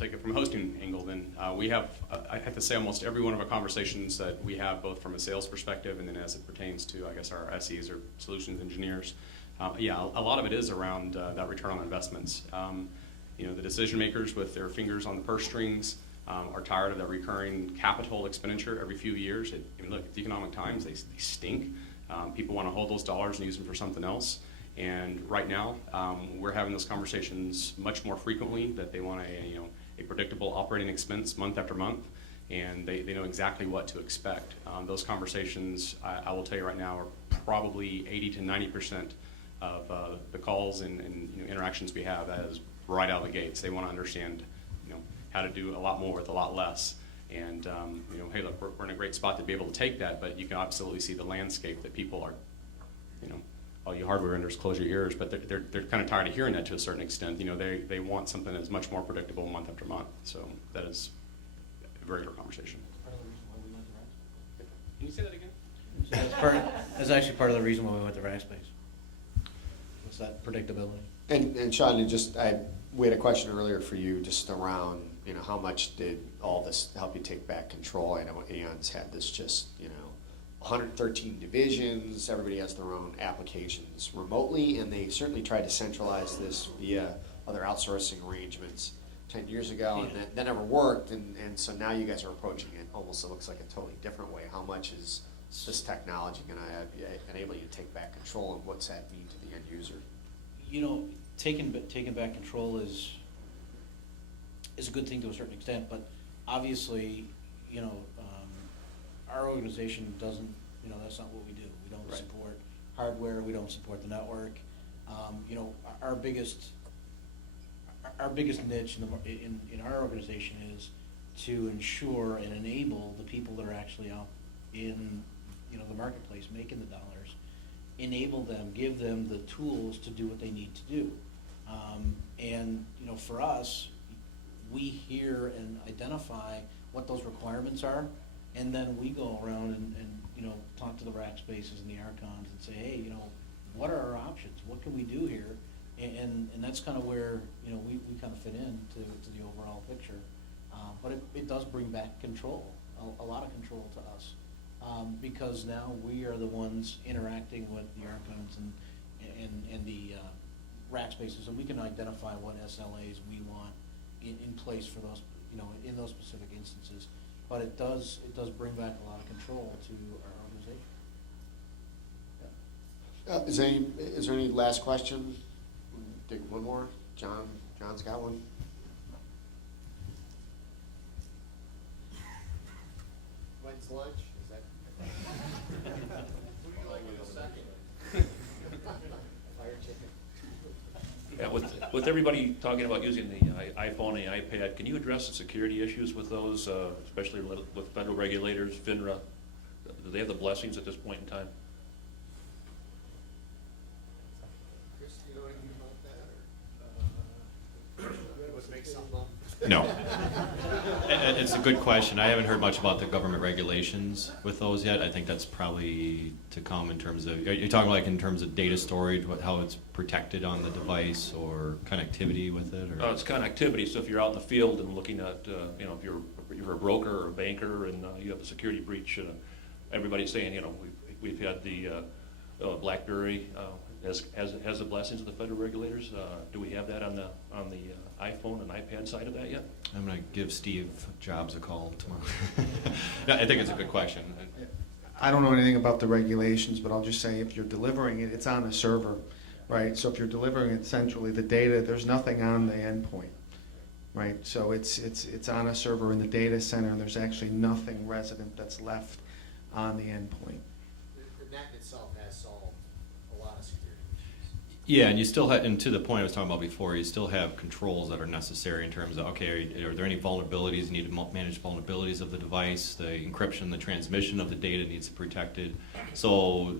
take it from a hosting angle then. We have, I have to say, almost every one of our conversations that we have, both from a sales perspective and then as it pertains to, I guess, our SEs or solutions engineers, yeah, a lot of it is around that return on investments. The decision makers with their fingers on the purse strings are tired of that recurring capital expenditure every few years. Look, it's economic times, they stink. People want to hold those dollars and use them for something else. And right now, we're having those conversations much more frequently, that they want a predictable operating expense month after month, and they know exactly what to expect. Those conversations, I will tell you right now, are probably 80 to 90% of the calls and interactions we have. That is right out of the gates. They want to understand how to do a lot more with a lot less. And hey, look, we're in a great spot to be able to take that, but you can absolutely see the landscape that people are, all you hardware vendors, close your ears, but they're kind of tired of hearing that to a certain extent. They want something that's much more predictable month after month. So that is a regular conversation. Can you say that again? So that's actually part of the reason why we went to Rackspace. Was that predictability? And Sean, we had a question earlier for you just around, how much did all this help you take back control? I know Aon's had this 113 divisions, everybody has their own applications remotely, and they certainly tried to centralize this via other outsourcing arrangements 10 years ago, and that never worked, and so now you guys are approaching it almost, it looks like a totally different way. How much is this technology going to enable you to take back control, and what's that mean to the end user? Taking back control is a good thing to a certain extent, but obviously, our organization doesn't, that's not what we do. We don't support hardware, we don't support the network. Our biggest niche in our organization is to ensure and enable the people that are actually out in the marketplace making the dollars, enable them, give them the tools to do what they need to do. And for us, we hear and identify what those requirements are, and then we go around and talk to the Rackspaces and the RKONs and say, hey, what are our options? What can we do here? And that's kind of where we kind of fit into the overall picture. But it does bring back control, a lot of control to us, because now we are the ones interacting with the RKONs and the Rackspaces, and we can identify what SLAs we want in place for those, in those specific instances. But it does bring back a lot of control to our organization. Is there any last question? Take one more. John's got one. When's lunch? Is that? Who do you like in a second? Fire chicken. Yeah, with everybody talking about using the iPhone and the iPad, can you address the security issues with those, especially with federal regulators, FINRA? Do they have the blessings at this point in time? Chris, do you know anything about that? Or make something up? No. It's a good question. I haven't heard much about the government regulations with those yet. I think that's probably to come in terms of, are you talking like in terms of data storage, how it's protected on the device, or connectivity with it? Or? It's connectivity. So if you're out in the field and looking at, if you're a broker or a banker and you have a security breach, everybody's saying, we've had the BlackBerry has the blessings of the federal regulators. Do we have that on the iPhone and iPad side of that yet? I'm going to give Steve Jobs a call tomorrow. No, I think it's a good question. I don't know anything about the regulations, but I'll just say if you're delivering it, it's on a server, right? So if you're delivering it centrally, the data, there's nothing on the endpoint, right? So it's on a server in the data center, and there's actually nothing resident that's left on the endpoint. The net itself has solved a lot of security issues. Yeah, and you still have, and to the point I was talking about before, you still have controls that are necessary in terms of, okay, are there any vulnerabilities? You need to manage vulnerabilities of the device. The encryption, the transmission of the data needs to be protected. So,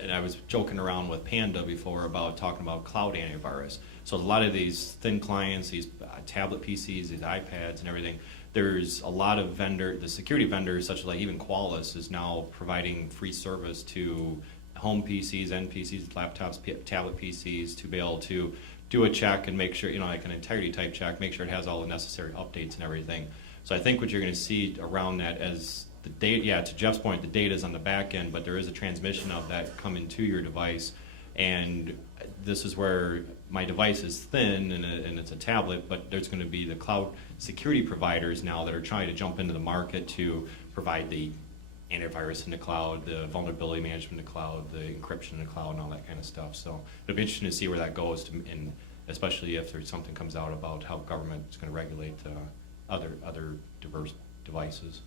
and I was joking around with Panda before about talking about cloud antivirus. So a lot of these thin clients, these tablet PCs, these iPads and everything, there's a lot of the security vendors, such as like even Qualys, is now providing free service to home PCs, end PCs, laptops, tablet PCs, to be able to do a check and make sure, like an integrity type check, make sure it has all the necessary updates and everything. So I think what you're going to see around that as the data, yeah, to Jeff's point, the data is on the back end, but there is a transmission of that coming to your device. And this is where my device is thin and it's a tablet, but there's going to be the cloud security providers now that are trying to jump into the market to provide the antivirus in the cloud, the vulnerability management in the cloud, the encryption in the cloud, and all that kind of stuff. So it'll be interesting to see where that goes, and especially if there's something comes out about how government is going to regulate other diverse devices.